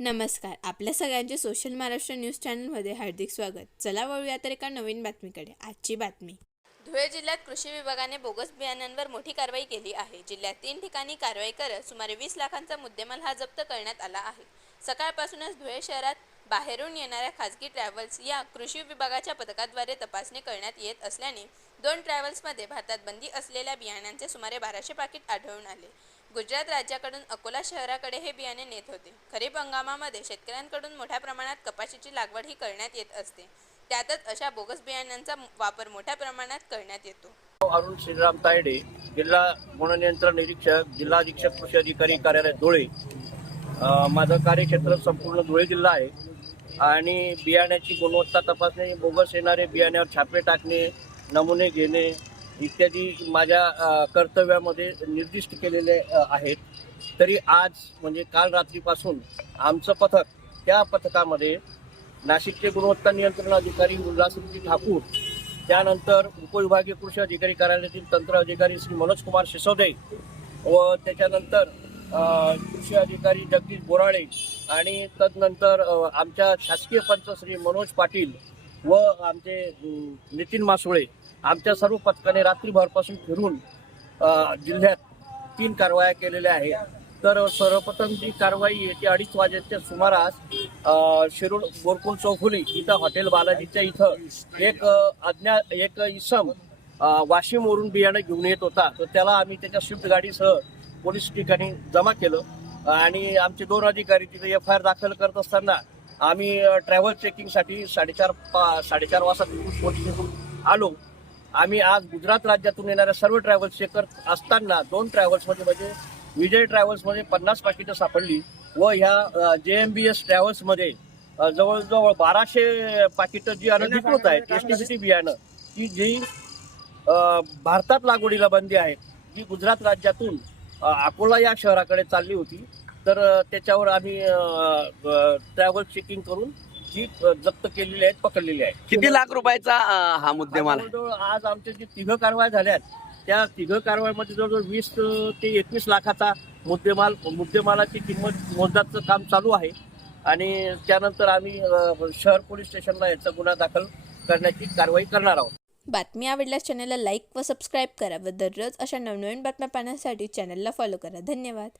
नमस्कार. आपल्या सगळ्यांचे सोशल महाराष्ट्र न्यूज चॅनलमध्ये हार्दिक स्वागत. चला वळूया तर एका नवीन बातमीकडे. आजची बातमी. धुळे जिल्ह्यात कृषी विभागाने बोगस बियाण्यांवर मोठी कारवाई केली आहे. जिल्ह्यात 3 ठिकाणी कारवाई करत सुमारे 20 लाखांचा मुद्देमाल हा जप्त करण्यात आला आहे. सकाळपासूनच धुळे शहरात बाहेरून येणाऱ्या खासगी ट्रॅव्हल्स या कृषी विभागाच्या पथकाद्वारे तपासणी करण्यात येत असल्याने 2 ट्रॅव्हल्समध्ये भारतात बंदी असलेल्या बियाण्यांचे सुमारे 1200 पाकिट आढळून आले. गुजरात राज्याकडून अकोला शहराकडे हे बियाणे नेत होते. खरीप हंगामामध्ये शेतकऱ्यांकडून मोठ्या प्रमाणात कपाशीची लागवड ही करण्यात येत असते. त्यातच अशा बोगस बियाण्यांचा वापर मोठ्या प्रमाणात करण्यात येतो. अरुण श्रीराम तायडे, जिल्हा गुणनियंत्रण निरीक्षक, जिल्हा अधीक्षक कृषी अधिकारी कार्यालय धुळे. माझं कार्यक्षेत्र संपूर्ण धुळे जिल्हा आहे आणि बियाण्याची गुणवत्ता तपासणे, बोगस येणारे बियाण्यावर छापे टाकणे, नमुने घेणे इत्यादी माझ्या कर्तव्यामध्ये निर्दिष्ट केलेले आहेत. तरी आज म्हणजे काल रात्रीपासून आमचं पथक, त्या पथकामध्ये नाशिकचे गुणवत्ता नियंत्रण अधिकारी उल्हासजी ठाकूर, त्यानंतर उपविभागीय कृषी अधिकारी कार्यालयातील तंत्र अधिकारी श्री मनोज कुमार सिसोदे व त्याच्यानंतर कृषी अधिकारी जगदीश बोराळे आणि तदनंतर आमच्या शासकीय पंच श्री मनोज पाटील व आमचे नितीन मासुळे, आमच्या सर्व पथकाने रात्रीभरपासून फिरून जिल्ह्यात 3 कारवाया केलेल्या आहेत. तर सर्वप्रथम जी कारवाई येते 2:30 वाजेच्या सुमारास शिरूर बोरकुल चौफुली इथं हॉटेल बालाजीच्या इथं एक इसम वाशिमवरून बियाणं घेऊन येत होता. तर त्याला आम्ही त्याच्या स्विफ्ट गाडीसह पोलीस ठिकाणी जमा केलं आणि आमचे 2 अधिकारी तिथे FIR दाखल करत असताना आम्ही ट्रॅव्हल चेकिंगसाठी 4:30 वाजता पोलीस आलो. आम्ही आज गुजरात राज्यातून येणाऱ्या सर्व ट्रॅव्हल्स चेक करत असताना 2 ट्रॅव्हल्समध्ये म्हणजे विजय ट्रॅव्हल्समध्ये 50 पाकिटं सापडली व ह्या JMBS ट्रॅव्हल्समध्ये जवळजवळ 1200 पाकिटं जी अनधिकृत आहेत STCT बियाणं, की जी भारतात लागवडीला बंदी आहे, जी गुजरात राज्यातून अकोला या शहराकडे चालली होती. तर त्याच्यावर आम्ही ट्रॅव्हल चेकिंग करून जी जप्त केलेली आहेत, पकडलेली आहे. किती लाख रुपयाचा हा मुद्देमाल आहे? आज आमच्या जे 3 कारवाया झाल्यात त्या 3 कारवाईमध्ये जवळजवळ 20 ते 21 लाखाचा मुद्देमालाची किंमत मोजण्याचं काम चालू आहे आणि त्यानंतर आम्ही शहर पोलीस स्टेशनला याचा गुन्हा दाखल करण्याची कारवाई करणार आहोत. बातमी आवडल्यास चॅनलला लाईक व सबस्क्राईब करा व दररोज अशा नवनवीन बातम्या पाहण्यासाठी चॅनलला फॉलो करा. धन्यवाद.